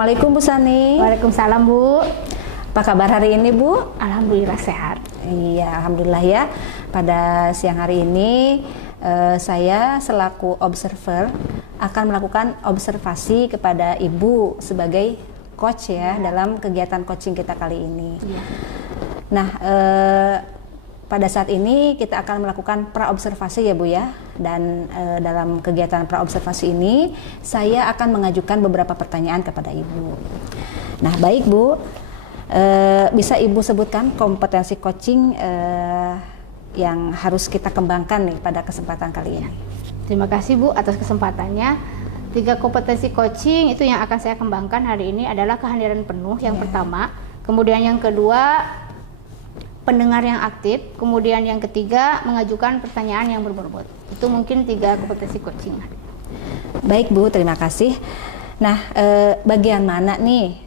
Assalamualaikum Bu Sani. Waalaikumsalam Bu. Apa kabar hari ini Bu? Alhamdulillah sehat. Iya, alhamdulillah ya. Pada siang hari ini saya selaku observer akan melakukan observasi kepada Ibu sebagai coach ya dalam kegiatan coaching kita kali ini. Ya. Nah, pada saat ini kita akan melakukan praobservasi ya Bu ya. Dan dalam kegiatan praobservasi ini saya akan mengajukan beberapa pertanyaan kepada Ibu. Nah, baik Bu, bisa Ibu sebutkan kompetensi coaching yang harus kita kembangkan nih pada kesempatan kali ini. Terima kasih Bu atas kesempatannya. 3 kompetensi coaching itu yang akan saya kembangkan hari ini adalah kehadiran penuh yang pertama, kemudian yang kedua pendengar yang aktif, kemudian yang ketiga mengajukan pertanyaan yang berbobot. Itu mungkin 3 kompetensi coaching. Baik Bu, terima kasih. Nah, bagian mana nih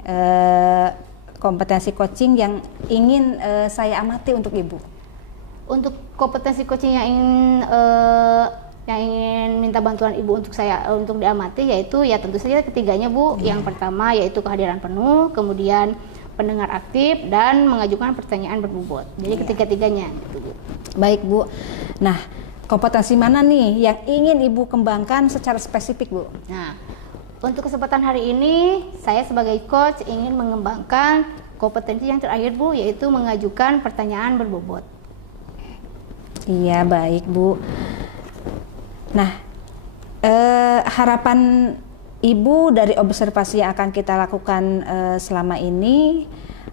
kompetensi coaching yang ingin saya amati untuk Ibu? Untuk kompetensi coaching yang ingin minta bantuan Ibu untuk saya untuk diamati yaitu ya tentu saja ketiganya Bu. Yang pertama yaitu kehadiran penuh, kemudian pendengar aktif dan mengajukan pertanyaan berbobot. Jadi ketiga-tiganya gitu Bu. Baik Bu. Nah, kompetensi mana nih yang ingin Ibu kembangkan secara spesifik Bu? Nah, untuk kesempatan hari ini saya sebagai coach ingin mengembangkan kompetensi yang terakhir Bu, yaitu mengajukan pertanyaan berbobot. Iya, baik Bu. Nah, harapan Ibu dari observasi yang akan kita lakukan selama ini,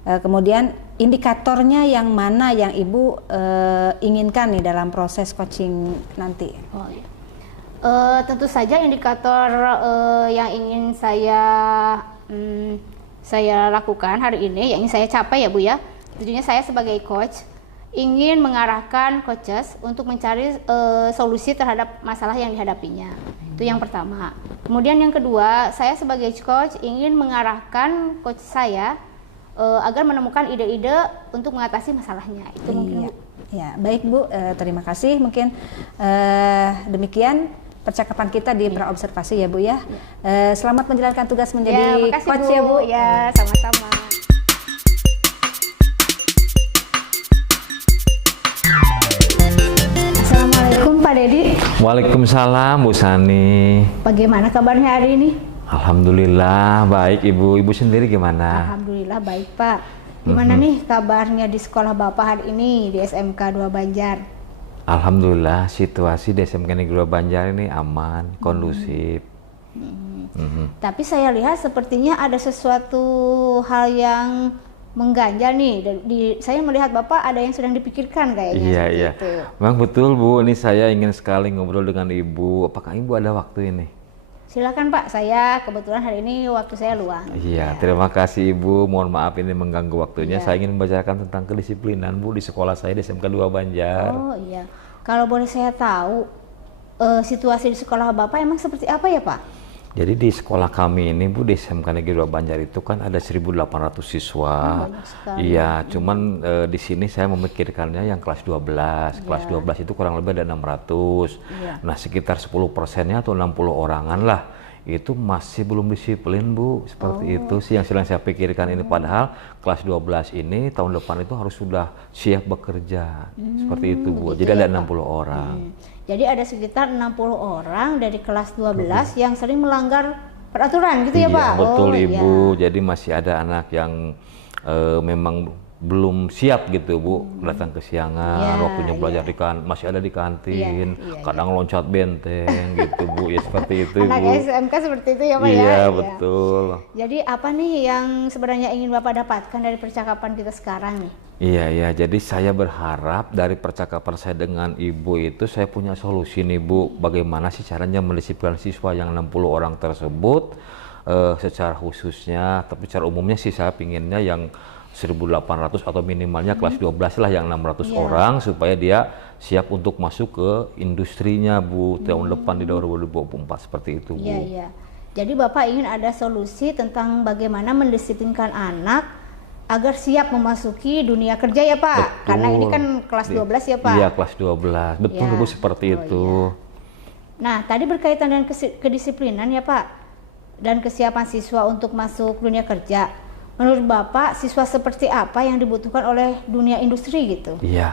kemudian indikatornya yang mana yang Ibu inginkan nih dalam proses coaching nanti? Oh, iya. Tentu saja indikator yang ingin saya lakukan hari ini, yang ingin saya capai ya Bu ya. Tentunya saya sebagai coach ingin mengarahkan coaches untuk mencari solusi terhadap masalah yang dihadapinya. Itu yang pertama. Kemudian yang kedua, saya sebagai coach ingin mengarahkan coach saya agar menemukan ide-ide untuk mengatasi masalahnya. Itu mungkin Bu. Ya, baik Bu, terima kasih. Mungkin demikian percakapan kita di praobservasi ya Bu ya. Selamat menjalankan tugas menjadi coach Bu. ya Bu. Ya, sama-sama. Assalamualaikum Pak Dedi. Waalaikumsalam Bu Sani. Bagaimana kabarnya hari ini? Alhamdulillah baik Ibu. Ibu sendiri gimana? Alhamdulillah baik Pak. Gimana nih kabarnya di sekolah Bapak hari ini di SMK 2 Banjar? Alhamdulillah situasi di SMK Negeri 2 Banjar ini aman, kondusif. Tapi saya lihat sepertinya ada sesuatu hal yang mengganjal nih. Saya melihat Bapak ada yang sedang dipikirkan kayaknya. Iya. Memang betul Bu, ini saya ingin sekali ngobrol dengan Ibu. Apakah Ibu ada waktu ini? Silakan Pak, saya kebetulan hari ini waktu saya luang. Iya, terima kasih Ibu. Mohon maaf ini mengganggu waktunya. Saya ingin membicarakan tentang kedisiplinan Bu di sekolah saya di SMK 2 Banjar. Oh iya, kalau boleh saya tahu situasi di sekolah Bapak emang seperti apa ya Pak? Jadi di sekolah kami ini Bu di SMK Negeri 2 Banjar itu kan ada 1.800 siswa. Banyak sekali. Iya, cuman di sini saya memikirkannya yang kelas 12. Kelas 12 itu kurang lebih ada 600. Nah, sekitar 10%-nya atau 60 orangan lah. Itu masih belum disiplin Bu, seperti itu sih yang sedang saya pikirkan ini. Padahal kelas 12 ini tahun depan itu harus sudah siap bekerja. Seperti itu Bu. Jadi ada 60 orang. Jadi ada sekitar 60 orang dari kelas 12 yang sering melanggar peraturan gitu ya Pak? Iya betul Ibu, Iya. jadi masih ada anak yang memang belum siap gitu Bu, datang kesiangan, waktunya belajar masih ada di kantin, kadang loncat benteng gitu Bu, ya seperti itu anak Bu. SMK seperti itu ya Pak ya? Iya betul. Jadi apa nih yang sebenarnya ingin Bapak dapatkan dari percakapan kita sekarang nih? Iya, jadi saya berharap dari percakapan saya dengan Ibu itu saya punya solusi nih Bu, bagaimana sih caranya mendisiplinkan siswa yang 60 orang tersebut secara khususnya, tapi secara umumnya sih saya pinginnya yang 1.800 atau minimalnya kelas 12 lah yang 600 orang supaya dia siap untuk masuk ke industrinya Bu tahun depan di 2024 seperti itu Bu. Iya. Jadi Bapak ingin ada solusi tentang bagaimana mendisiplinkan anak agar siap memasuki dunia kerja ya Pak. Betul. Karena ini kan kelas 12 ya Pak. Iya, kelas 12. Betul Bu seperti itu. Nah, tadi berkaitan dengan kedisiplinan ya Pak. dan kesiapan siswa untuk masuk dunia kerja. Menurut Bapak, siswa seperti apa yang dibutuhkan oleh dunia industri gitu? Iya,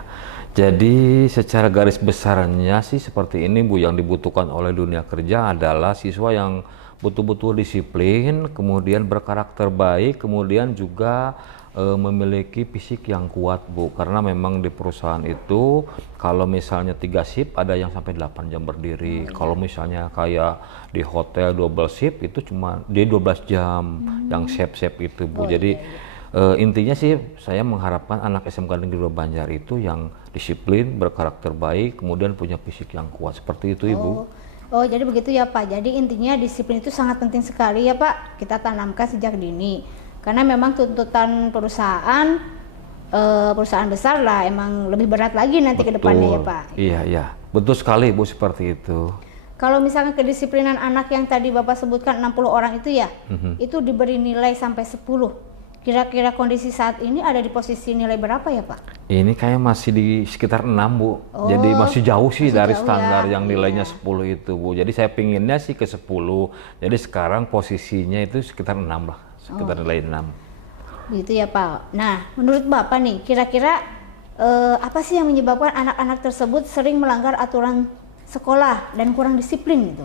jadi secara garis besarnya sih seperti ini Bu, yang dibutuhkan oleh dunia kerja adalah siswa yang betul-betul disiplin, kemudian berkarakter baik, kemudian juga memiliki fisik yang kuat Bu, karena memang di perusahaan itu kalau misalnya 3 shift ada yang sampai 8 jam berdiri. Kalau misalnya kayak di hotel 12 shift itu cuma dia 12 jam yang shift itu Bu. Jadi intinya sih saya mengharapkan anak SMK Negeri 2 Banjar itu yang disiplin, berkarakter baik, kemudian punya fisik yang kuat, seperti itu Ibu. Oh, jadi begitu ya Pak. Jadi intinya disiplin itu sangat penting sekali ya Pak, kita tanamkan sejak dini. Karena memang tuntutan perusahaan besar lah emang lebih berat lagi nanti ke depannya ya Pak. Iya, betul sekali Bu, seperti itu. Kalau misalnya kedisiplinan anak yang tadi Bapak sebutkan 60 orang itu ya, itu diberi nilai sampai 10. Kira-kira kondisi saat ini ada di posisi nilai berapa ya Pak? Ini kayak masih di sekitar 6 Bu. Jadi masih jauh sih dari jauh standar ya. yang nilainya 10 itu Bu. Jadi saya pinginnya sih ke 10. Jadi sekarang posisinya itu sekitar 6 lah. Sekitar nilai 6. Gitu ya Pak. Nah, menurut Bapak nih, kira-kira apa sih yang menyebabkan anak-anak tersebut sering melanggar aturan sekolah dan kurang disiplin gitu?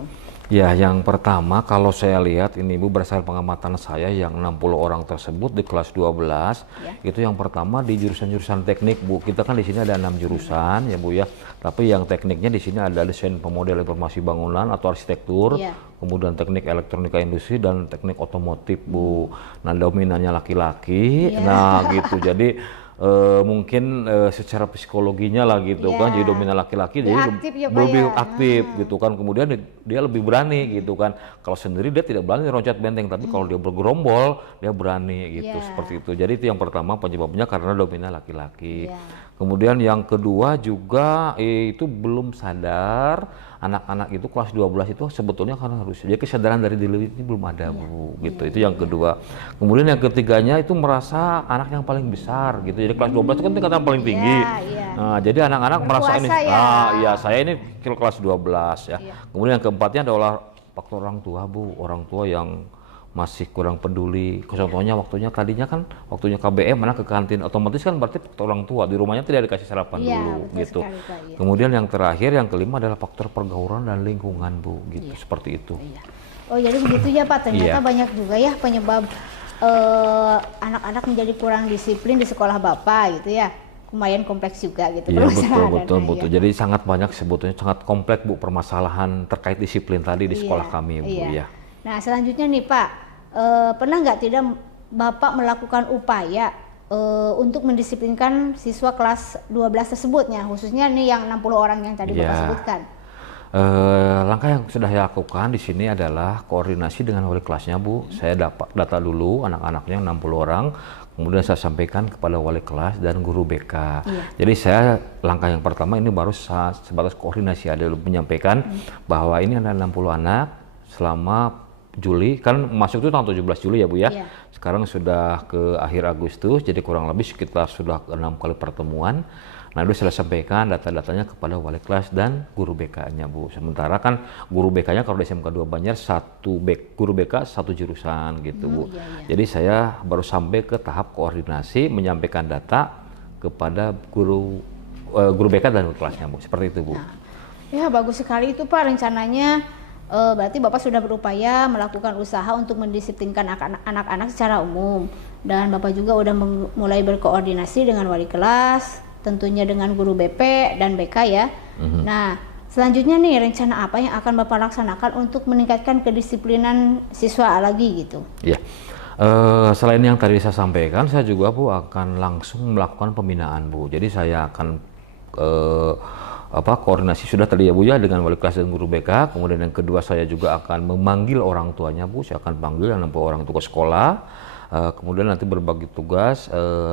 Ya, yang pertama kalau saya lihat ini Bu, berdasarkan pengamatan saya yang 60 orang tersebut di kelas 12 itu yang pertama di jurusan-jurusan teknik Bu. Kita kan di sini ada 6 jurusan ya Bu ya. Tapi yang tekniknya di sini ada desain pemodel informasi bangunan atau arsitektur, kemudian teknik elektronika industri dan teknik otomotif Bu. Nah, dominannya laki-laki. Nah, gitu. Jadi mungkin secara psikologinya lah gitu kan, jadi dominan laki-laki jadi lebih aktif gitu kan, kemudian dia lebih berani gitu kan. Kalau sendiri dia tidak berani loncat benteng, tapi kalau dia bergerombol dia berani gitu, seperti itu. Jadi itu yang pertama penyebabnya karena dominan laki-laki. Kemudian yang kedua juga itu belum sadar, anak-anak itu kelas 12 itu sebetulnya karena harus, jadi kesadaran dari diri ini belum ada Bu, gitu. Itu yang kedua. Kemudian yang ketiganya itu merasa anak yang paling besar gitu, jadi kelas 12 itu kan tingkatan paling tinggi. Nah, jadi anak-anak merasa ini, saya ini kelas 12 ya. Kemudian yang keempatnya adalah faktor orang tua Bu, orang tua yang masih kurang peduli. Contohnya waktunya waktunya KBM anak ke kantin, otomatis kan berarti faktor orang tua, di rumahnya tidak dikasih sarapan dulu gitu. Kemudian yang terakhir, yang kelima adalah faktor pergaulan dan lingkungan Bu, gitu, seperti itu. Oh, jadi begitu ya Pak, ternyata banyak juga ya penyebab anak-anak menjadi kurang disiplin di sekolah Bapak gitu ya. Lumayan kompleks juga gitu. Iya, betul. Jadi sangat banyak sebetulnya, sangat kompleks Bu permasalahan terkait disiplin tadi di sekolah kami Bu ya. Nah, selanjutnya nih Pak, pernah nggak tidak Bapak melakukan upaya untuk mendisiplinkan siswa kelas 12 tersebutnya, khususnya nih yang 60 orang yang tadi Bapak sebutkan? Langkah yang sudah saya lakukan di sini adalah koordinasi dengan wali kelasnya Bu. Saya dapat data dulu anak-anaknya 60 orang, kemudian saya sampaikan kepada wali kelas dan guru BK. Jadi saya langkah yang pertama ini baru sebatas koordinasi, ada menyampaikan bahwa ini ada 60 anak selama Juli, kan masuk itu tanggal 17 Juli ya Bu ya. Sekarang sudah ke akhir Agustus, jadi kurang lebih sekitar sudah 6 kali pertemuan. Nah, itu saya sampaikan data-datanya kepada wali kelas dan guru BK-nya Bu. Sementara kan guru BK-nya kalau di SMK 2 Banjar guru BK satu jurusan gitu Bu. Jadi saya baru sampai ke tahap koordinasi, menyampaikan data kepada guru BK dan guru kelasnya Bu. Seperti itu Bu. Ya, bagus sekali itu Pak rencananya. Berarti Bapak sudah berupaya melakukan usaha untuk mendisiplinkan anak-anak secara umum, dan Bapak juga udah mulai berkoordinasi dengan wali kelas, tentunya dengan guru BP dan BK ya. Nah, selanjutnya nih rencana apa yang akan Bapak laksanakan untuk meningkatkan kedisiplinan siswa lagi gitu? Ya, selain yang tadi saya sampaikan, saya juga Bu akan langsung melakukan pembinaan Bu. Jadi saya akan koordinasi sudah tadi ya Bu ya dengan wali kelas dan guru BK. Kemudian yang kedua saya juga akan memanggil orang tuanya Bu. Saya akan panggil 60 orang tua sekolah. Kemudian nanti berbagi tugas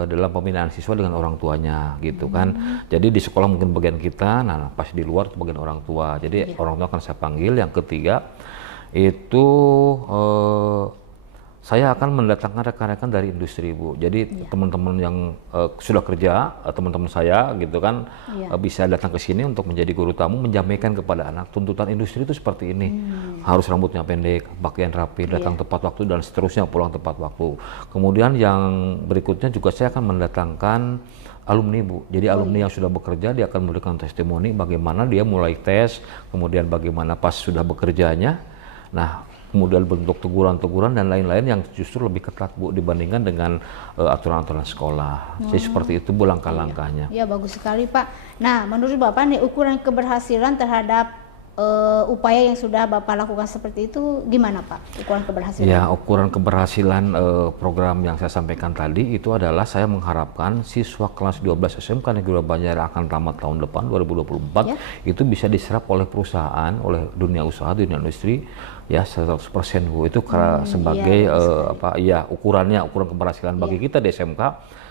dalam pembinaan siswa dengan orang tuanya gitu kan. Jadi di sekolah mungkin bagian kita, nah pas di luar itu bagian orang tua. Jadi orang tua akan saya panggil. Yang ketiga itu saya akan mendatangkan rekan-rekan dari industri, Bu. Jadi teman-teman yang sudah kerja, teman-teman saya gitu kan, bisa datang ke sini untuk menjadi guru tamu, menyampaikan kepada anak tuntutan industri itu seperti ini. Harus rambutnya pendek, pakaian rapi, datang tepat waktu, dan seterusnya, pulang tepat waktu. Kemudian yang berikutnya juga saya akan mendatangkan alumni, Bu. Jadi alumni yang sudah bekerja, dia akan memberikan testimoni bagaimana dia mulai tes, kemudian bagaimana pas sudah bekerjanya. Nah, kemudian bentuk teguran-teguran dan lain-lain yang justru lebih ketat, Bu, dibandingkan dengan aturan-aturan sekolah. Jadi seperti itu, Bu, langkah-langkahnya. Ya, bagus sekali, Pak. Nah, menurut Bapak nih, ukuran keberhasilan terhadap upaya yang sudah Bapak lakukan seperti itu gimana, Pak? Ukuran keberhasilan? Ya, ukuran keberhasilan program yang saya sampaikan tadi itu adalah saya mengharapkan siswa kelas 12 SMK Negeri Banjar akan tamat tahun depan 2024 itu bisa diserap oleh perusahaan, oleh dunia usaha, dunia industri ya 100%, Bu. Itu sebagai ukuran keberhasilan bagi kita di SMK.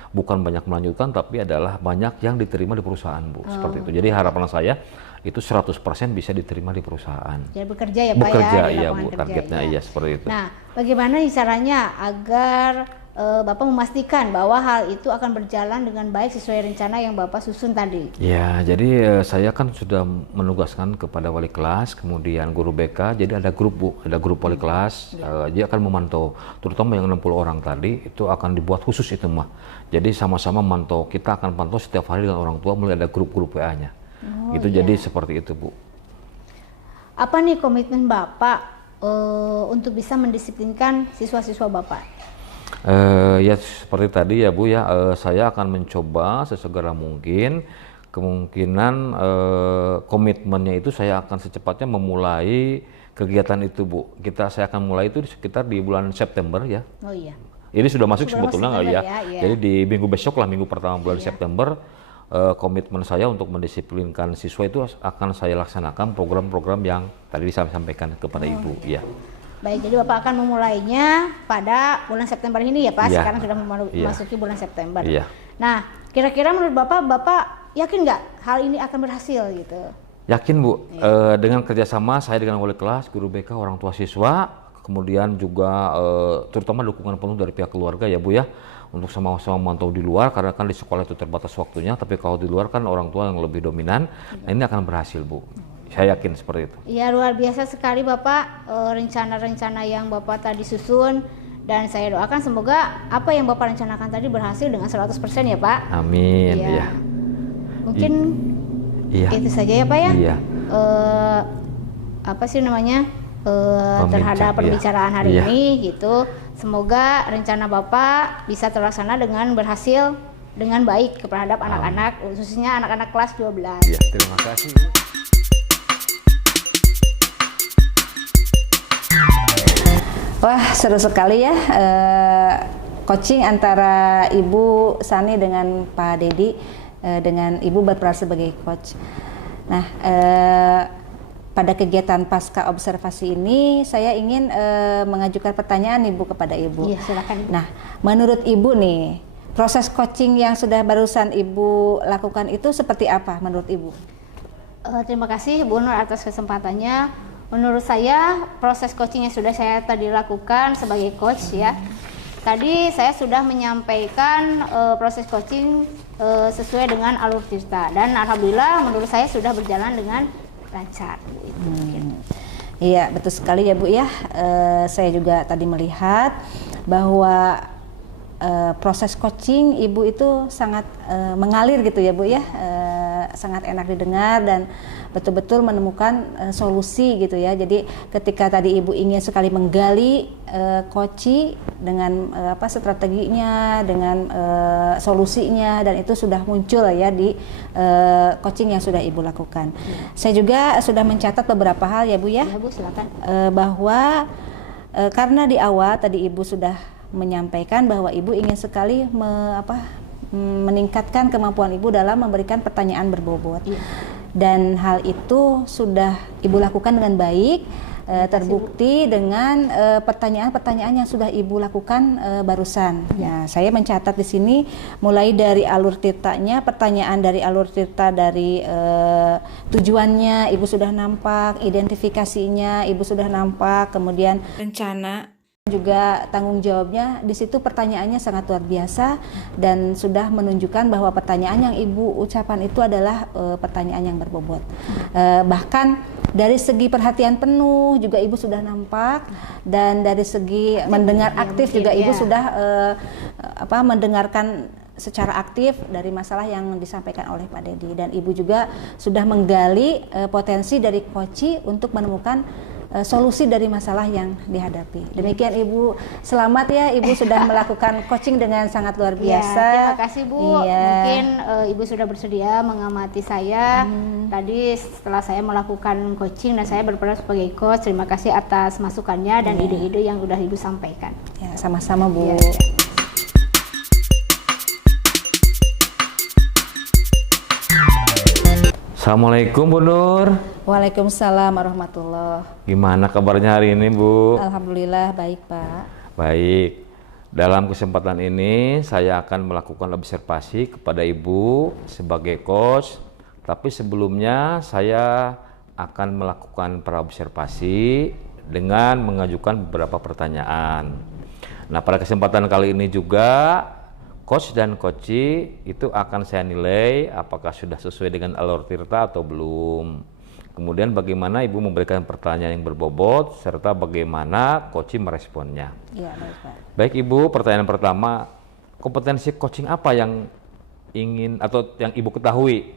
Bukan banyak melanjutkan, tapi adalah banyak yang diterima di perusahaan, Bu. Seperti itu. Jadi harapan saya itu 100% bisa diterima di perusahaan. Jadi bekerja ya, Pak, bekerja, ya? Iya, Bu. Targetnya iya seperti itu. Nah, bagaimana caranya agar Bapak memastikan bahwa hal itu akan berjalan dengan baik sesuai rencana yang Bapak susun tadi? Ya, jadi saya kan sudah menugaskan kepada wali kelas, kemudian guru BK, jadi ada grup, Bu, ada grup wali kelas, dia akan memantau, terutama yang 60 orang tadi, itu akan dibuat khusus itu mah. Jadi sama-sama mantau, kita akan pantau setiap hari dengan orang tua, mulai ada grup-grup WA-nya. Jadi seperti itu, Bu. Apa nih komitmen Bapak untuk bisa mendisiplinkan siswa-siswa Bapak? Ya seperti tadi ya, Bu, ya, saya akan mencoba sesegera mungkin, kemungkinan komitmennya itu saya akan secepatnya memulai kegiatan itu, Bu. Saya akan mulai itu sekitar di bulan September ya. Oh iya. Ini sudah masuk sebetulnya ya. Jadi di minggu besok lah, minggu pertama bulan September, komitmen saya untuk mendisiplinkan siswa itu akan saya laksanakan program-program yang tadi saya sampaikan kepada Ibu. Ya. Baik, jadi Bapak akan memulainya pada bulan September ini ya, Pak? Sekarang sudah memasuki bulan September. Nah, kira-kira menurut Bapak yakin nggak hal ini akan berhasil gitu? Yakin, Bu. Dengan kerjasama saya dengan wali kelas, guru BK, orang tua siswa, kemudian juga terutama dukungan penuh dari pihak keluarga ya, Bu, ya, untuk sama-sama memantau di luar, karena kan di sekolah itu terbatas waktunya, tapi kalau di luar kan orang tua yang lebih dominan. Nah, ini akan berhasil, Bu. Saya yakin seperti itu. Iya, luar biasa sekali Bapak, rencana-rencana yang Bapak tadi susun, dan saya doakan semoga apa yang Bapak rencanakan tadi berhasil dengan 100% ya, Pak. Amin. Iya. Mungkin itu saja ya, Pak, ya. Iya. Apa sih namanya? Terhadap pembicaraan hari ini gitu. Semoga rencana Bapak bisa terlaksana dengan berhasil dengan baik terhadap anak-anak, khususnya anak-anak kelas 12. Iya, terima kasih, Bu. Wah, seru sekali ya coaching antara Ibu Sani dengan Pak Dedi, dengan Ibu berperan sebagai coach. Nah, pada kegiatan pasca observasi ini saya ingin mengajukan pertanyaan Ibu kepada Ibu. Iya, silakan. Nah, menurut Ibu nih, proses coaching yang sudah barusan Ibu lakukan itu seperti apa menurut Ibu? Terima kasih Bu Nur atas kesempatannya. Menurut saya proses coaching yang sudah saya tadi lakukan sebagai coach ya, tadi saya sudah menyampaikan proses coaching sesuai dengan alur cerita, dan alhamdulillah menurut saya sudah berjalan dengan lancar. Iya, betul sekali ya, Bu, ya. Saya juga tadi melihat bahwa proses coaching Ibu itu sangat mengalir gitu ya, Bu, ya. Sangat enak didengar dan betul-betul menemukan solusi gitu ya. Jadi ketika tadi Ibu ingin sekali menggali coaching dengan strateginya, dengan solusinya, dan itu sudah muncul ya di coaching yang sudah Ibu lakukan. Saya juga sudah mencatat beberapa hal ya, Bu, ya. Ya, Bu, silakan. Bahwa karena di awal tadi Ibu sudah menyampaikan bahwa Ibu ingin sekali meningkatkan kemampuan Ibu dalam memberikan pertanyaan berbobot. Dan hal itu sudah Ibu lakukan dengan baik, terbukti dengan pertanyaan-pertanyaan yang sudah Ibu lakukan barusan. Nah, saya mencatat di sini mulai dari alur ceritanya, pertanyaan dari alur cerita, dari tujuannya Ibu sudah nampak, identifikasinya Ibu sudah nampak, kemudian rencana juga tanggung jawabnya di situ. Pertanyaannya sangat luar biasa dan sudah menunjukkan bahwa pertanyaan yang Ibu ucapkan itu adalah pertanyaan yang berbobot. Bahkan dari segi perhatian penuh juga Ibu sudah nampak, dan dari segi mendengar aktif juga Ibu sudah mendengarkan secara aktif dari masalah yang disampaikan oleh Pak Dedi, dan Ibu juga sudah menggali potensi dari Koci untuk menemukan solusi dari masalah yang dihadapi. Demikian Ibu, selamat ya Ibu sudah melakukan coaching dengan sangat luar biasa. Ya, terima kasih Bu. Mungkin Ibu sudah bersedia mengamati saya. Tadi setelah saya melakukan coaching dan saya berperan sebagai coach, terima kasih atas masukannya dan ide-ide yang sudah Ibu sampaikan. Ya, sama-sama Bu. Ya. Assalamualaikum Bu Nur. Waalaikumsalam warahmatullahi. Gimana kabarnya hari ini Bu? Alhamdulillah baik Pak. Baik. Dalam kesempatan ini saya akan melakukan observasi kepada Ibu sebagai coach. Tapi sebelumnya saya akan melakukan praobservasi dengan mengajukan beberapa pertanyaan. Nah, pada kesempatan kali ini juga coach dan coachee itu akan saya nilai apakah sudah sesuai dengan alur tirta atau belum. Kemudian bagaimana Ibu memberikan pertanyaan yang berbobot serta bagaimana coachee meresponnya. Iya, baik Pak. Baik Ibu, pertanyaan pertama, kompetensi coaching apa yang ingin atau yang Ibu ketahui?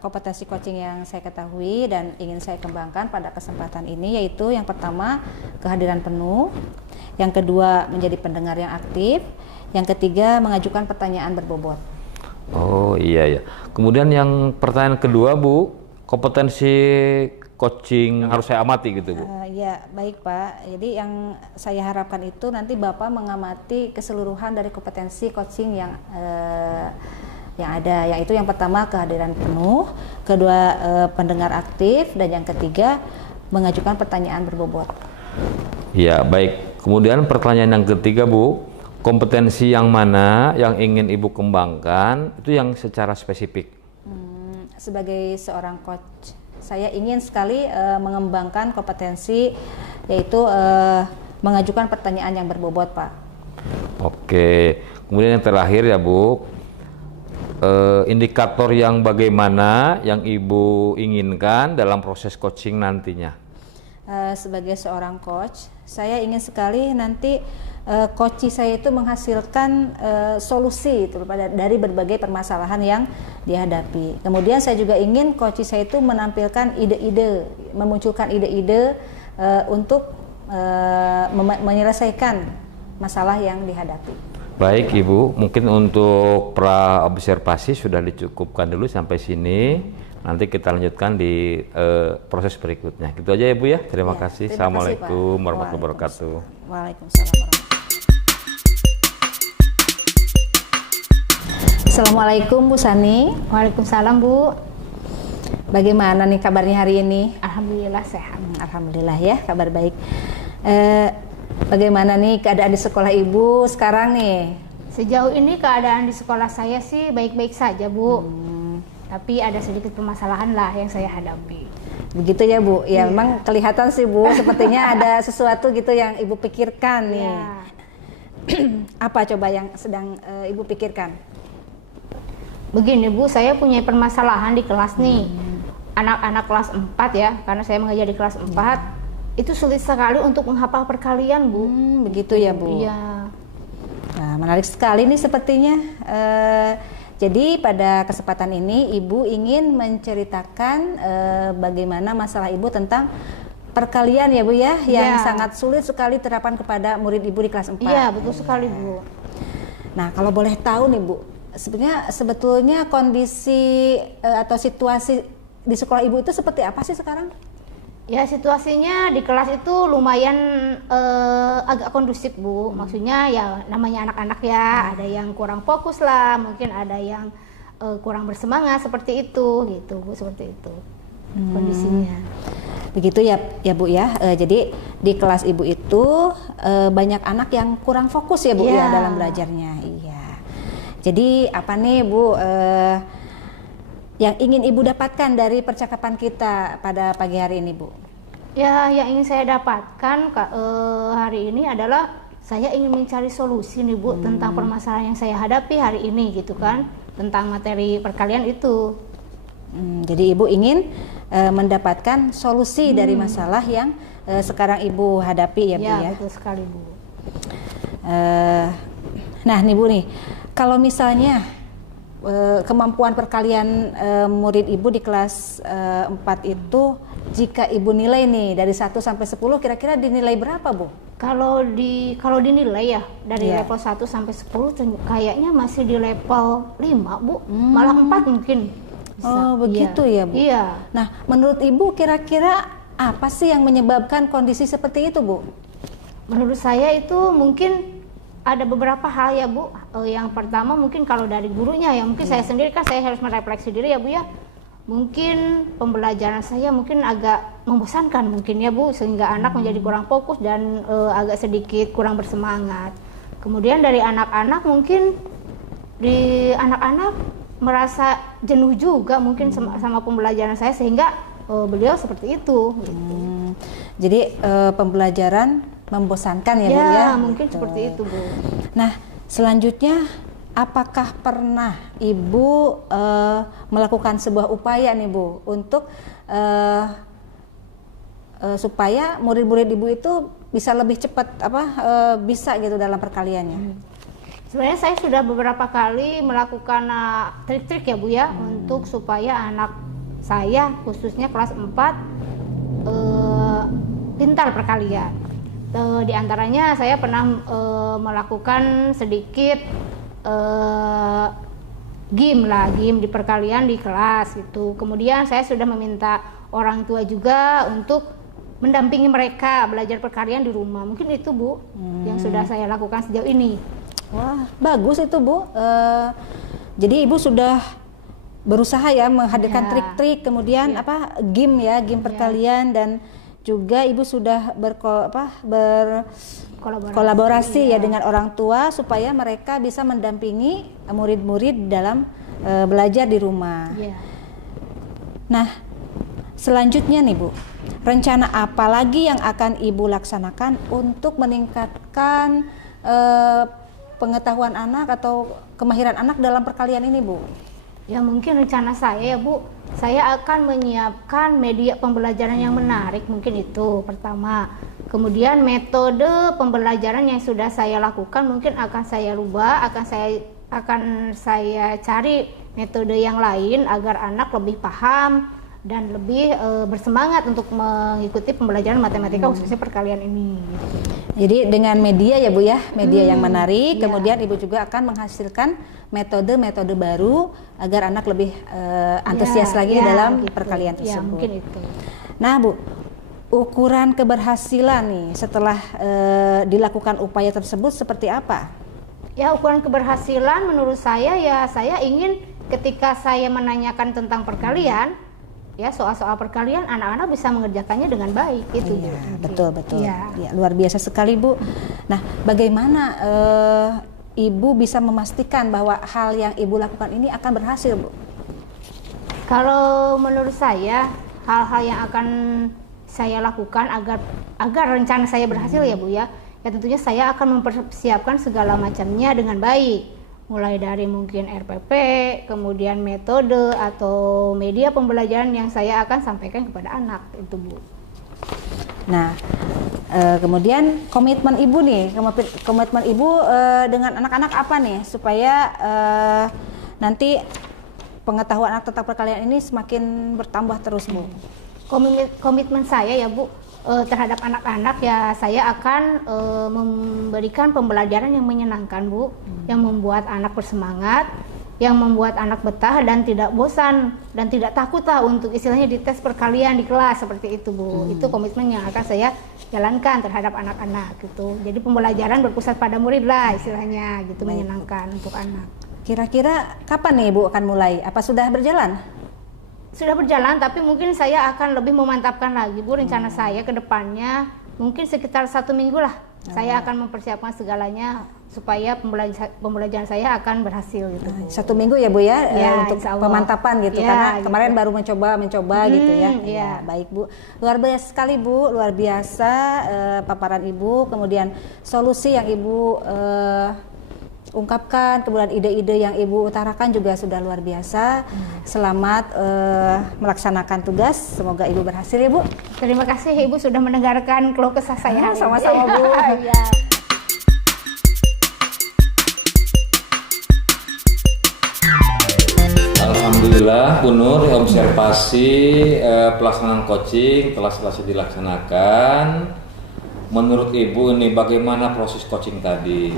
Kompetensi coaching yang saya ketahui dan ingin saya kembangkan pada kesempatan ini yaitu yang pertama kehadiran penuh, yang kedua menjadi pendengar yang aktif, yang ketiga mengajukan pertanyaan berbobot. Oh iya ya. Kemudian yang pertanyaan kedua Bu, kompetensi coaching harus saya amati gitu Bu. Ya baik Pak. Jadi yang saya harapkan itu nanti Bapak mengamati keseluruhan dari kompetensi coaching yang ada, yaitu yang pertama kehadiran penuh, kedua pendengar aktif, dan yang ketiga mengajukan pertanyaan berbobot. Ya baik. Kemudian pertanyaan yang ketiga Bu, kompetensi yang mana yang ingin Ibu kembangkan itu yang secara spesifik? Sebagai seorang coach, saya ingin sekali mengembangkan kompetensi yaitu mengajukan pertanyaan yang berbobot Pak. Oke. Kemudian yang terakhir ya Bu, indikator yang bagaimana yang Ibu inginkan dalam proses coaching nantinya? Sebagai seorang coach, saya ingin sekali nanti coachee saya itu menghasilkan solusi itu dari berbagai permasalahan yang dihadapi. Kemudian saya juga ingin coachee saya itu menampilkan ide-ide, memunculkan ide-ide untuk menyelesaikan masalah yang dihadapi. Baik Ibu, mungkin untuk pra-observasi sudah dicukupkan dulu sampai sini. Nanti kita lanjutkan di proses berikutnya. Gitu aja ya Bu ya. Terima kasih. Assalamualaikum warahmatullahi wabarakatuh. Waalaikumsalam warahmatullahi wabarakatuh. Assalamualaikum Bu Sani. Waalaikumsalam Bu. Bagaimana nih kabarnya hari ini? Alhamdulillah sehat. Alhamdulillah ya, kabar baik. Bagaimana nih keadaan di sekolah Ibu sekarang nih? Sejauh ini keadaan di sekolah saya sih baik-baik saja Bu. Tapi ada sedikit permasalahan lah yang saya hadapi. Begitu ya Bu? Ya memang kelihatan sih Bu, sepertinya ada sesuatu gitu yang Ibu pikirkan nih. Apa coba yang sedang Ibu pikirkan? Begini Bu, saya punya permasalahan di kelas nih. Anak-anak kelas 4 ya, karena saya mengajar di kelas 4. Itu sulit sekali untuk menghafal perkalian Bu. Begitu ya Bu? Iya. Nah, menarik sekali nih sepertinya. Jadi pada kesempatan ini Ibu ingin menceritakan bagaimana masalah Ibu tentang perkalian ya Bu ya, yang sangat sulit sekali terapan kepada murid Ibu di kelas 4. Iya, betul sekali Bu. Nah, kalau boleh tahu nih Bu, sebetulnya kondisi atau situasi di sekolah Ibu itu seperti apa sih sekarang? Ya, situasinya di kelas itu lumayan agak kondusif Bu. Maksudnya ya namanya anak-anak ya, ada yang kurang fokus lah, mungkin ada yang kurang bersemangat seperti itu gitu Bu, seperti itu kondisinya. Begitu ya Bu ya. Jadi di kelas Ibu itu banyak anak yang kurang fokus ya Bu ya dalam belajarnya. Iya. Jadi apa nih Bu yang ingin Ibu dapatkan dari percakapan kita pada pagi hari ini Bu? Ya, yang ingin saya dapatkan hari ini adalah saya ingin mencari solusi nih Bu tentang permasalahan yang saya hadapi hari ini gitu kan, tentang materi perkalian itu. Jadi Ibu ingin mendapatkan solusi dari masalah yang sekarang Ibu hadapi ya Bu ya? Ya, betul sekali Bu. Nah nih Bu nih, kalau misalnya kemampuan perkalian murid Ibu di kelas 4 itu, jika Ibu nilai nih dari 1 sampai 10 kira-kira dinilai berapa Bu? Kalau dinilai ya dari Iya. level 1 sampai 10 kayaknya masih di level 5 Bu, malah 4 mungkin. Oh begitu ya Bu? Iya. Nah menurut Ibu kira-kira apa sih yang menyebabkan kondisi seperti itu Bu? Menurut saya itu mungkin ada beberapa hal ya Bu. Yang pertama mungkin kalau dari gurunya ya, mungkin saya sendiri kan saya harus merefleksi diri ya Bu ya. Mungkin pembelajaran saya mungkin agak membosankan mungkin ya Bu, sehingga anak menjadi kurang fokus dan agak sedikit kurang bersemangat. Kemudian dari anak-anak mungkin anak-anak merasa jenuh juga mungkin sama pembelajaran saya, sehingga beliau seperti itu gitu. Jadi pembelajaran membosankan ya Bu ya? Ya, mungkin Gitu. seperti itu Bu. Nah selanjutnya, apakah pernah Ibu melakukan sebuah upaya nih Bu untuk supaya murid-murid Ibu itu bisa lebih cepat bisa gitu dalam perkaliannya? Sebenarnya saya sudah beberapa kali melakukan trik-trik ya Bu ya, untuk supaya anak saya khususnya kelas 4 pintar perkalian. Di antaranya saya pernah melakukan sedikit game di perkalian di kelas gitu. Kemudian saya sudah meminta orang tua juga untuk mendampingi mereka belajar perkalian di rumah. Mungkin itu Bu yang sudah saya lakukan sejauh ini. Wah bagus itu Bu. Jadi Ibu sudah berusaha ya menghadirkan Ya. trik-trik, kemudian game perkalian, dan juga Ibu sudah berkolaborasi ya dengan orang tua supaya mereka bisa mendampingi murid-murid dalam belajar di rumah. Ya. Nah, selanjutnya nih Bu, rencana apa lagi yang akan Ibu laksanakan untuk meningkatkan pengetahuan anak atau kemahiran anak dalam perkalian ini Bu? Ya mungkin rencana saya ya Bu, saya akan menyiapkan media pembelajaran yang menarik, mungkin itu pertama. Kemudian metode pembelajaran yang sudah saya lakukan mungkin akan saya rubah, akan saya cari metode yang lain agar anak lebih paham dan lebih bersemangat untuk mengikuti pembelajaran matematika khususnya perkalian ini. Jadi dengan media ya Bu ya, media yang menarik, ya. kemudian Ibu juga akan menghasilkan metode-metode baru agar anak lebih antusias lagi dalam gitu. perkalian Ya, tersebut. mungkin itu. Nah Bu, ukuran keberhasilan nih setelah dilakukan upaya tersebut seperti apa? Ya, ukuran keberhasilan menurut saya ya, saya ingin ketika saya menanyakan tentang perkalian, ya soal-soal perkalian anak-anak bisa mengerjakannya dengan baik gitu. Iya, Bu. betul. Iya. Ya, luar biasa sekali Bu. Nah, bagaimana Ibu bisa memastikan bahwa hal yang Ibu lakukan ini akan berhasil Bu? Kalau menurut saya hal-hal yang akan saya lakukan agar rencana saya berhasil ya Bu ya, tentunya saya akan mempersiapkan segala macamnya dengan baik, mulai dari mungkin RPP, kemudian metode atau media pembelajaran yang saya akan sampaikan kepada anak itu Bu. Nah, kemudian komitmen Ibu nih, komitmen Ibu dengan anak-anak apa nih supaya nanti pengetahuan anak tentang perkalian ini semakin bertambah terus Bu? Komitmen saya ya Bu terhadap anak-anak ya, saya akan memberikan pembelajaran yang menyenangkan Bu, yang membuat anak bersemangat, yang membuat anak betah dan tidak bosan dan tidak takut lah untuk istilahnya dites perkalian di kelas seperti itu Bu. Itu komitmen yang akan saya jalankan terhadap anak-anak gitu. Jadi pembelajaran berpusat pada murid lah istilahnya gitu, menyenangkan untuk anak. Kira-kira kapan nih Ibu akan mulai? Apa sudah berjalan? Sudah berjalan, tapi mungkin saya akan lebih memantapkan lagi Bu rencana saya ke depannya, mungkin sekitar 1 minggu lah Saya akan mempersiapkan segalanya supaya pembelajaran saya akan berhasil gitu. Bu. 1 minggu ya Bu ya, Ya, untuk insya Allah. pemantapan gitu, Ya, karena gitu. kemarin baru mencoba gitu ya. Iya. Ya, baik Bu, luar biasa sekali Bu, luar biasa paparan Ibu, kemudian solusi yang Ibu ungkapkan, kemudian ide-ide yang Ibu utarakan juga sudah luar biasa. Selamat melaksanakan tugas, semoga Ibu berhasil ya Bu. Terima kasih Ibu sudah mendengarkan keluh kesah saya. hari ini. Sama-sama Bu. Iya. Alhamdulillah, Bu Nur, observasi pelaksanaan coaching telah selesai dilaksanakan. Menurut Ibu ini bagaimana proses coaching tadi?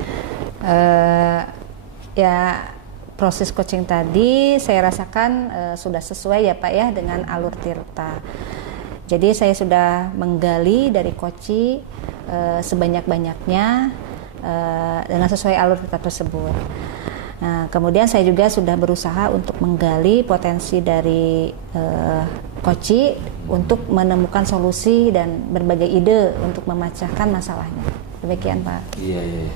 Ya, proses coaching tadi saya rasakan sudah sesuai ya Pak ya dengan alur Tirta. Jadi saya sudah menggali dari coaching sebanyak-banyaknya dengan sesuai alur Tirta tersebut. Nah, kemudian saya juga sudah berusaha untuk menggali potensi dari Koci untuk menemukan solusi dan berbagai ide untuk memecahkan masalahnya. Demikian Pak. Iya.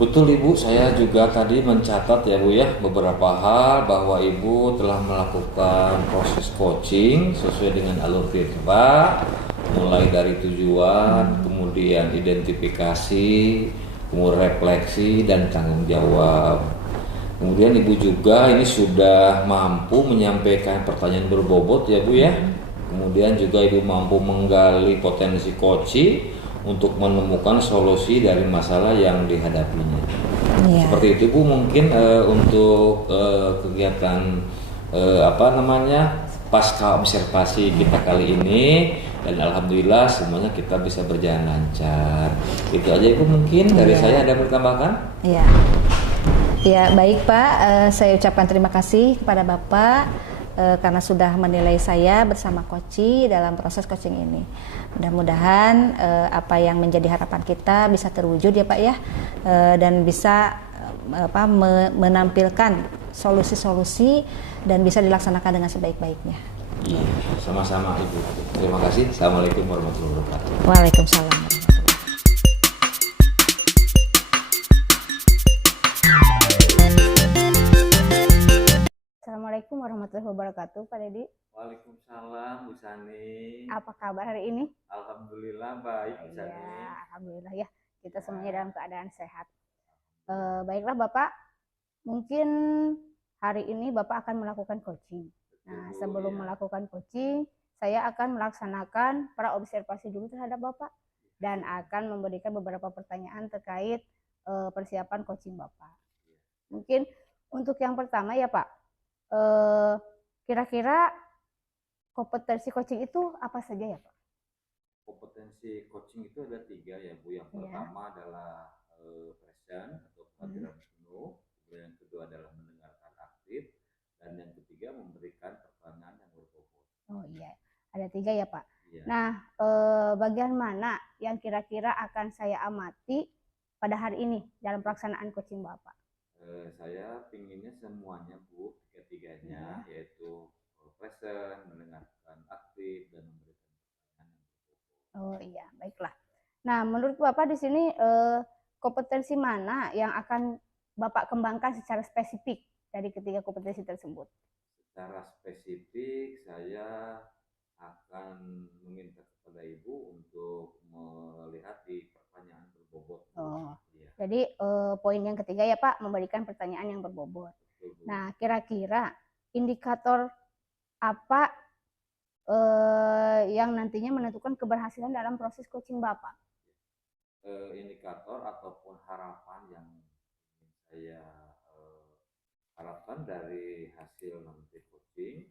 Betul Ibu, saya juga tadi mencatat ya Bu ya beberapa hal bahwa Ibu telah melakukan proses coaching sesuai dengan alur Tirta, mulai dari tujuan, kemudian identifikasi, kemudian refleksi dan tanggung jawab. Kemudian Ibu juga ini sudah mampu menyampaikan pertanyaan berbobot ya Bu ya. Kemudian juga Ibu mampu menggali potensi coaching untuk menemukan solusi dari masalah yang dihadapinya. Iya. Seperti itu Bu, mungkin untuk kegiatan pasca observasi kita kali ini, dan alhamdulillah semuanya kita bisa berjalan lancar. Itu aja Ibu mungkin dari saya, ada bertambahkan? Iya. Ya baik Pak, saya ucapkan terima kasih kepada Bapak karena sudah menilai saya bersama Koci dalam proses coaching ini. Mudah-mudahan apa yang menjadi harapan kita bisa terwujud ya Pak ya, dan bisa menampilkan solusi-solusi dan bisa dilaksanakan dengan sebaik-baiknya. Iya, sama-sama Ibu. Terima kasih. Assalamualaikum warahmatullahi wabarakatuh. Waalaikumsalam. Assalamualaikum warahmatullahi wabarakatuh, Pak Dedi. Waalaikumsalam Bu Sani. Apa kabar hari ini? Alhamdulillah baik Bu Sani. Ya, alhamdulillah ya. Kita semuanya dalam keadaan sehat. Baiklah Bapak, mungkin hari ini Bapak akan melakukan coaching. Nah, sebelum melakukan coaching, saya akan melaksanakan praobservasi dulu terhadap Bapak dan akan memberikan beberapa pertanyaan terkait persiapan coaching Bapak. Mungkin untuk yang pertama ya Pak, kira-kira kompetensi coaching itu apa saja ya Pak? Kompetensi coaching itu ada 3 ya Bu. Yang pertama adalah present atau kehadiran penuh, kemudian yang kedua adalah mendengarkan aktif, dan yang ketiga memberikan pertanyaan yang berbobot. Oh iya, ada 3 ya Pak. Iya. Nah, bagian mana yang kira-kira akan saya amati pada hari ini dalam pelaksanaan coaching Bapak? Saya pinginnya semuanya Bu, ketiganya yaitu present, mendengarkan aktif, dan memberikan pertanyaan yang berbobot. Oh iya, baiklah. Nah, menurut Bapak di sini kompetensi mana yang akan Bapak kembangkan secara spesifik dari ketiga kompetensi tersebut? Secara spesifik saya akan meminta kepada Ibu untuk melihat di pertanyaan berbobot. Oh, iya. Jadi poin yang ketiga ya Pak, memberikan pertanyaan yang berbobot. Betul, Bu. Nah, kira-kira indikator apa yang nantinya menentukan keberhasilan dalam proses coaching Bapak? Indikator ataupun harapan yang saya harapkan dari hasil nanti coaching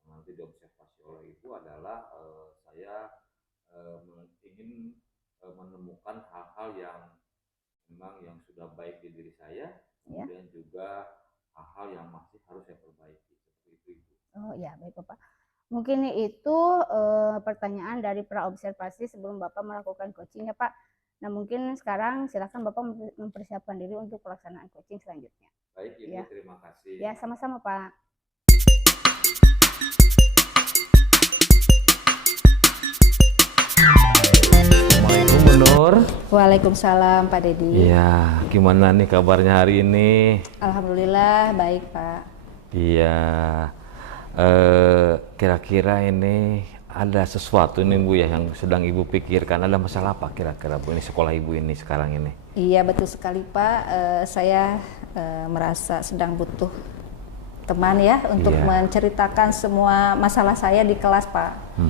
yang nanti diobservasi oleh Ibu adalah saya ingin menemukan hal-hal yang memang yang sudah baik di diri saya, kemudian juga hal-hal yang masih harus saya perbaiki, seperti itu Ibu. Oh ya, baik Bapak. Mungkin itu pertanyaan dari praobservasi sebelum Bapak melakukan coaching ya Pak. Nah, mungkin sekarang silakan Bapak mempersiapkan diri untuk pelaksanaan coaching selanjutnya. Baik Ibu, ya. Terima kasih. Ya, sama-sama Pak. Assalamualaikum Nur. Waalaikumsalam Pak Dedi. Iya, gimana nih kabarnya hari ini? Alhamdulillah baik Pak. Iya, kira-kira ini ada sesuatu nih Bu ya yang sedang Ibu pikirkan. Ada masalah apa kira-kira Bu ini sekolah Ibu ini sekarang ini? Iya betul sekali Pak. Saya merasa sedang butuh teman ya untuk Iya. menceritakan semua masalah saya di kelas Pak.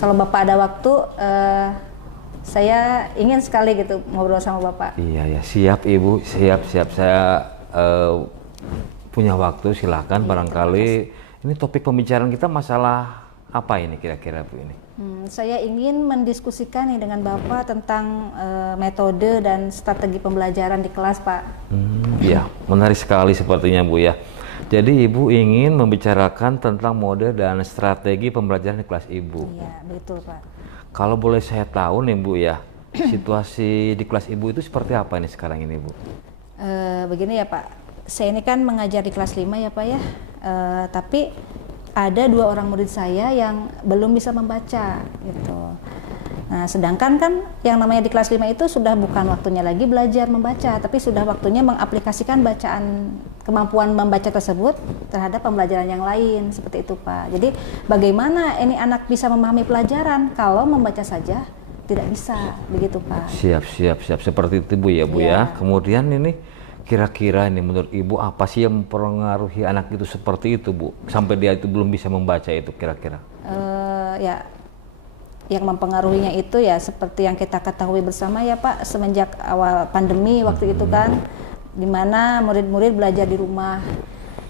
Kalau Bapak ada waktu, saya ingin sekali gitu ngobrol sama Bapak. Iya ya, siap Ibu, siap. Saya punya waktu, silakan. Barangkali ini topik pembicaraan kita masalah apa ini kira-kira Bu ini? Saya ingin mendiskusikan nih dengan Bapak tentang metode dan strategi pembelajaran di kelas Pak. Iya, menarik sekali sepertinya Bu ya. Jadi Ibu ingin membicarakan tentang mode dan strategi pembelajaran di kelas Ibu. Iya betul Pak. Kalau boleh saya tahu nih Bu ya, situasi di kelas Ibu itu seperti apa nih sekarang ini Bu? Begini ya Pak, saya ini kan mengajar di kelas 5 ya Pak ya, tapi ada 2 orang murid saya yang belum bisa membaca gitu. Nah sedangkan kan yang namanya di kelas 5 itu sudah bukan waktunya lagi belajar membaca, tapi sudah waktunya mengaplikasikan kemampuan membaca tersebut terhadap pembelajaran yang lain, seperti itu Pak. Jadi bagaimana ini anak bisa memahami pelajaran kalau membaca saja tidak bisa, begitu Pak. Siap, seperti itu Bu ya Bu ya. Kemudian ini kira-kira ini menurut Ibu apa sih yang mempengaruhi anak itu seperti itu Bu? Sampai dia itu belum bisa membaca itu kira-kira? Ya, yang mempengaruhinya itu ya seperti yang kita ketahui bersama ya Pak, semenjak awal pandemi waktu itu kan, di mana murid-murid belajar di rumah.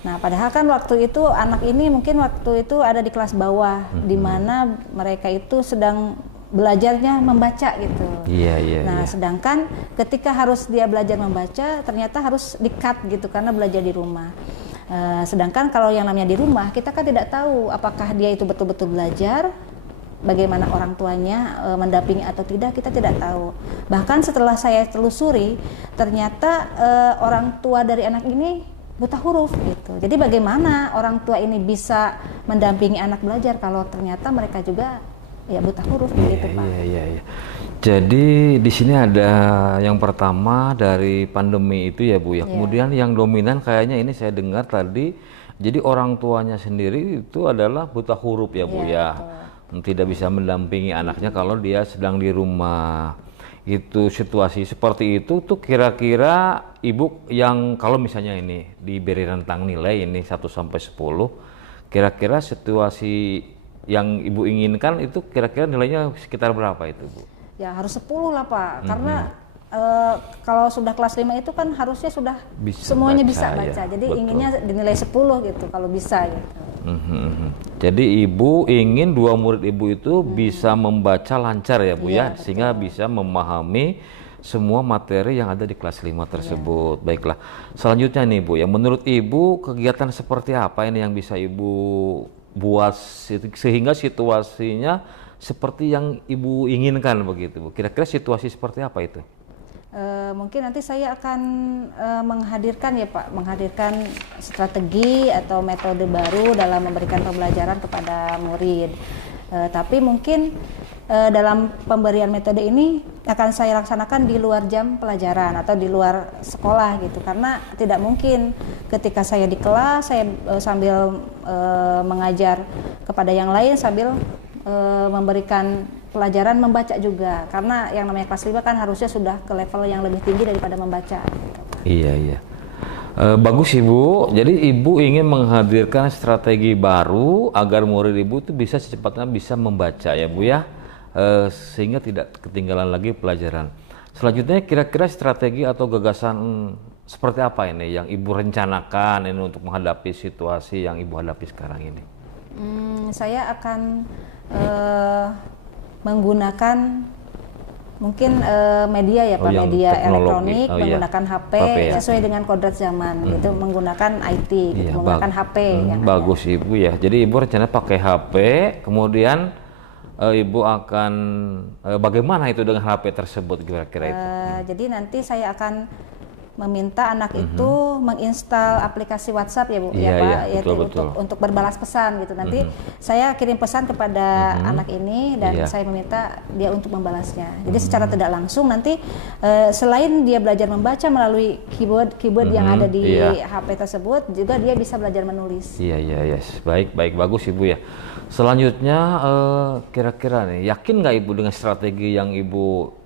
Nah, padahal kan waktu itu anak ini mungkin waktu itu ada di kelas bawah, di mana mereka itu sedang belajarnya membaca gitu. Iya. Nah, sedangkan ketika harus dia belajar membaca, ternyata harus di-cut gitu karena belajar di rumah. Sedangkan kalau yang namanya di rumah, kita kan tidak tahu apakah dia itu betul-betul belajar, bagaimana orang tuanya mendampingi atau tidak, kita tidak tahu. Bahkan setelah saya telusuri, ternyata orang tua dari anak ini buta huruf gitu. Jadi bagaimana orang tua ini bisa mendampingi anak belajar kalau ternyata mereka juga ya buta huruf begitu Pak. Iya. Jadi di sini ada yang pertama dari pandemi itu ya Bu ya. Kemudian yang dominan kayaknya ini saya dengar tadi, jadi orang tuanya sendiri itu adalah buta huruf ya Bu ya. Tidak bisa mendampingi anaknya kalau dia sedang di rumah. Itu situasi seperti itu tuh kira-kira Ibu yang kalau misalnya ini diberi rentang nilai ini 1 sampai 10, kira-kira situasi yang Ibu inginkan itu kira-kira nilainya sekitar berapa itu Bu? Ya harus 10 lah Pak, karena kalau sudah kelas 5 itu kan harusnya sudah semuanya bisa baca. Jadi betul. Inginnya dinilai 10 gitu kalau bisa gitu. Jadi Ibu ingin 2 murid Ibu itu bisa membaca lancar ya Bu ya, Betul. sehingga bisa memahami semua materi yang ada di kelas 5 tersebut. Baiklah, selanjutnya nih Bu ya, menurut Ibu kegiatan seperti apa ini yang bisa Ibu buat sehingga situasinya seperti yang Ibu inginkan begitu Bu? Kira-kira situasi seperti apa itu? Mungkin nanti saya akan menghadirkan ya Pak, menghadirkan strategi atau metode baru dalam memberikan pembelajaran kepada murid. Tapi mungkin dalam pemberian metode ini akan saya laksanakan di luar jam pelajaran atau di luar sekolah gitu, karena tidak mungkin ketika saya di kelas saya sambil mengajar kepada yang lain sambil memberikan pelajaran membaca juga, karena yang namanya kelas 5 kan harusnya sudah ke level yang lebih tinggi daripada membaca gitu. Iya. Bagus Ibu, jadi Ibu ingin menghadirkan strategi baru agar murid Ibu itu bisa secepatnya bisa membaca ya Bu ya, sehingga tidak ketinggalan lagi pelajaran. Selanjutnya kira-kira strategi atau gagasan seperti apa ini yang Ibu rencanakan ini untuk menghadapi situasi yang Ibu hadapi sekarang ini? Saya akan menggunakan mungkin media ya Pak, media elektronik, menggunakan HP ya? sesuai dengan kodrat zaman gitu, menggunakan IT gitu, menggunakan HP yang bagus ada. Ibu ya, jadi Ibu rencana pakai HP, kemudian Ibu akan bagaimana itu dengan HP tersebut kira-kira itu? Jadi nanti saya akan meminta anak itu menginstal aplikasi WhatsApp ya Bu, Iya, ya Pak, iya, yaitu betul. untuk berbalas pesan gitu. Nanti saya kirim pesan kepada anak ini dan Iya. saya meminta dia untuk membalasnya. Jadi secara tidak langsung nanti selain dia belajar membaca melalui keyboard yang ada di Iya. HP tersebut, juga dia bisa belajar menulis. Iya, iya, baik, bagus Ibu ya. Selanjutnya kira-kira nih, yakin nggak Ibu dengan strategi yang Ibu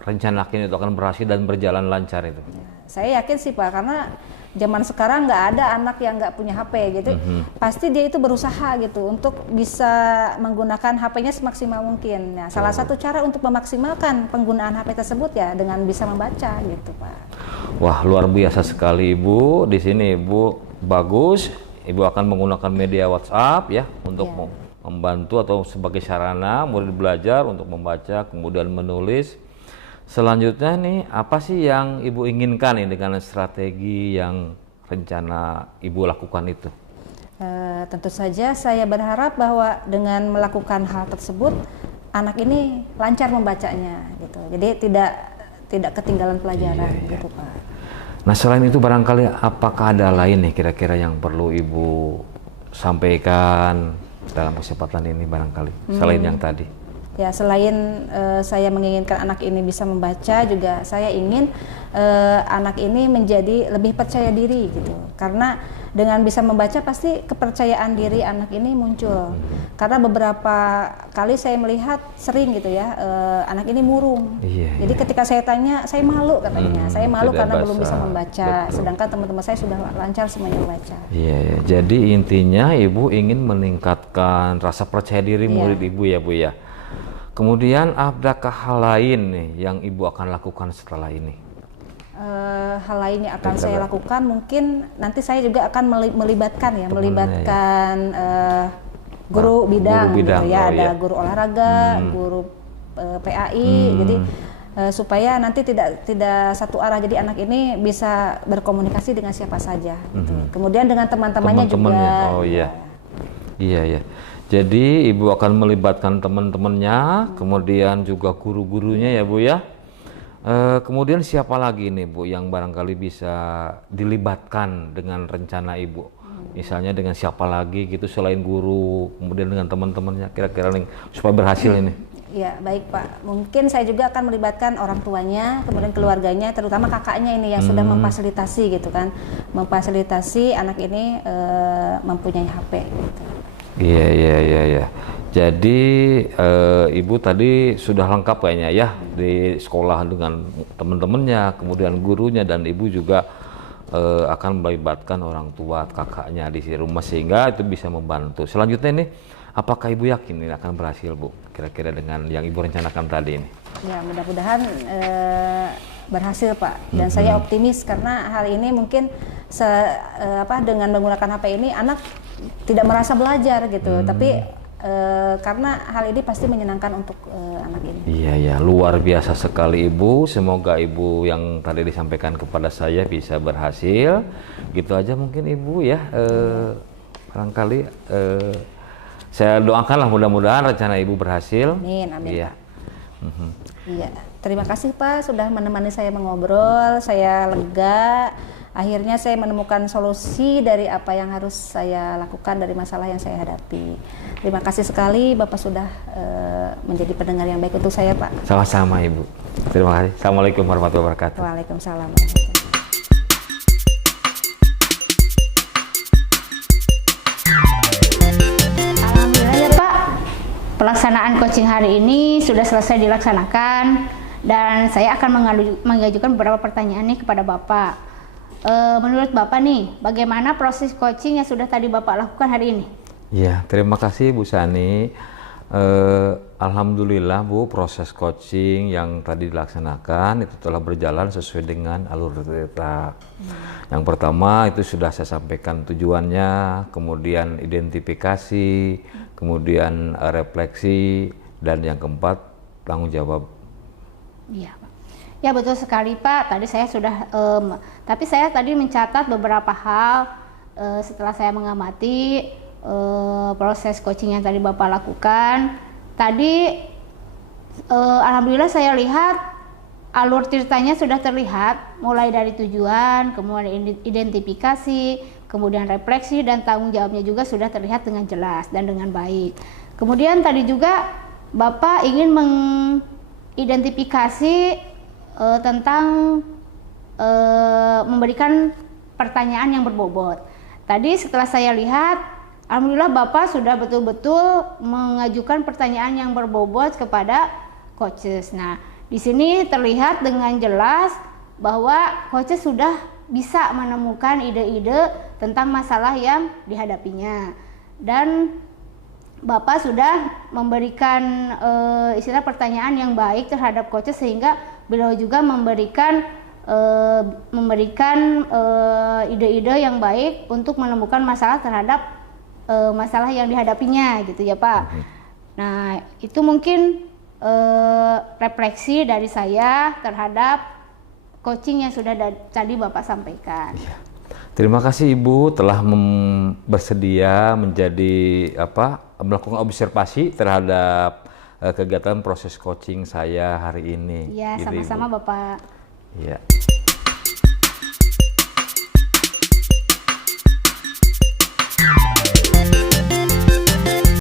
rencanakan itu akan berhasil dan berjalan lancar itu? Saya yakin sih Pak, karena zaman sekarang nggak ada anak yang nggak punya HP gitu. Pasti dia itu berusaha gitu untuk bisa menggunakan HP-nya semaksimal mungkin. Nah, salah satu cara untuk memaksimalkan penggunaan HP tersebut ya dengan bisa membaca gitu Pak. Wah, luar biasa sekali Ibu. Di sini Ibu bagus. Ibu akan menggunakan media WhatsApp ya untuk membantu atau sebagai sarana murid belajar untuk membaca kemudian menulis. Selanjutnya nih, apa sih yang Ibu inginkan nih dengan strategi yang rencana Ibu lakukan itu? Tentu saja saya berharap bahwa dengan melakukan hal tersebut anak ini lancar membacanya gitu. Jadi tidak ketinggalan pelajaran gitu Pak. Nah, selain itu barangkali apakah ada lain nih kira-kira yang perlu Ibu sampaikan dalam kesempatan ini barangkali selain yang tadi? Ya, selain saya menginginkan anak ini bisa membaca, juga saya ingin anak ini menjadi lebih percaya diri gitu. Karena dengan bisa membaca pasti kepercayaan diri anak ini muncul. Karena beberapa kali saya melihat sering gitu ya, anak ini murung. Jadi ketika saya tanya, saya malu katanya. Saya malu karena belum bisa membaca. Betul. Sedangkan teman-teman saya sudah lancar semuanya membaca. Iya, jadi intinya Ibu ingin meningkatkan rasa percaya diri murid Ibu ya Bu ya. Kemudian adakah hal lain nih yang Ibu akan lakukan setelah ini? Hal lain yang akan saya lakukan mungkin nanti saya juga akan melibatkan guru bidang gitu ya, ada guru olahraga, guru PAI, jadi supaya nanti tidak satu arah, jadi anak ini bisa berkomunikasi dengan siapa saja gitu. Kemudian dengan teman-temannya juga. Oh iya. Iya. Jadi Ibu akan melibatkan teman-temannya, kemudian juga guru-gurunya ya Bu ya. Kemudian siapa lagi nih Bu yang barangkali bisa dilibatkan dengan rencana Ibu? Misalnya dengan siapa lagi gitu selain guru, kemudian dengan teman-temannya kira-kira nih supaya berhasil ini. Ya, baik Pak. Mungkin saya juga akan melibatkan orang tuanya, kemudian keluarganya, terutama kakaknya ini yang sudah memfasilitasi gitu kan. Memfasilitasi anak ini mempunyai HP gitu. Iya. Jadi Ibu tadi sudah lengkap kayaknya ya di sekolah dengan teman-temannya, kemudian gurunya, dan Ibu juga akan melibatkan orang tua kakaknya di rumah sehingga itu bisa membantu. Selanjutnya ini, apakah Ibu yakin ini akan berhasil Bu? Kira-kira dengan yang Ibu rencanakan tadi ini? Ya, mudah-mudahan berhasil Pak. Dan saya optimis karena hal ini mungkin dengan menggunakan HP ini anak tidak merasa belajar gitu, tapi karena hal ini pasti menyenangkan untuk anak ini. Iya, luar biasa sekali Ibu. Semoga Ibu yang tadi disampaikan kepada saya bisa berhasil. Gitu aja mungkin Ibu ya. Barangkali saya doakanlah mudah-mudahan rencana Ibu berhasil. Amin. Iya. Iya. Terima kasih Pak sudah menemani saya mengobrol. Saya lega. Akhirnya saya menemukan solusi dari apa yang harus saya lakukan dari masalah yang saya hadapi. Terima kasih sekali Bapak sudah menjadi pendengar yang baik untuk saya Pak. Sama-sama Ibu. Terima kasih. Assalamualaikum warahmatullahi wabarakatuh. Waalaikumsalam. Alhamdulillah ya Pak, pelaksanaan coaching hari ini sudah selesai dilaksanakan dan saya akan mengajukan beberapa pertanyaan nih kepada Bapak. Menurut Bapak nih, bagaimana proses coaching yang sudah tadi Bapak lakukan hari ini? Ya, terima kasih Bu Sani. Alhamdulillah Bu, proses coaching yang tadi dilaksanakan itu telah berjalan sesuai dengan alur cerita. Yang pertama itu sudah saya sampaikan tujuannya, kemudian identifikasi, kemudian refleksi, dan yang keempat tanggung jawab. Iya Pak. Ya betul sekali Pak, tadi saya sudah, tapi saya tadi mencatat beberapa hal setelah saya mengamati proses coaching yang tadi Bapak lakukan. Tadi Alhamdulillah saya lihat alur ceritanya sudah terlihat, mulai dari tujuan, kemudian identifikasi, kemudian refleksi, dan tanggung jawabnya juga sudah terlihat dengan jelas dan dengan baik. Kemudian tadi juga Bapak ingin mengidentifikasi tentang memberikan pertanyaan yang berbobot. Tadi setelah saya lihat, alhamdulillah Bapak sudah betul-betul mengajukan pertanyaan yang berbobot kepada coaches. Nah, di sini terlihat dengan jelas bahwa coaches sudah bisa menemukan ide-ide tentang masalah yang dihadapinya, dan Bapak sudah memberikan istilah pertanyaan yang baik terhadap coaches, sehingga beliau juga memberikan ide-ide yang baik untuk menemukan masalah terhadap masalah yang dihadapinya, gitu ya Pak. Nah, itu mungkin refleksi dari saya terhadap coaching yang sudah tadi Bapak sampaikan. Ya. Terima kasih Ibu telah bersedia menjadi melakukan observasi terhadap kegiatan proses coaching saya hari ini. Iya, gitu, sama-sama Ibu. Bapak. Iya.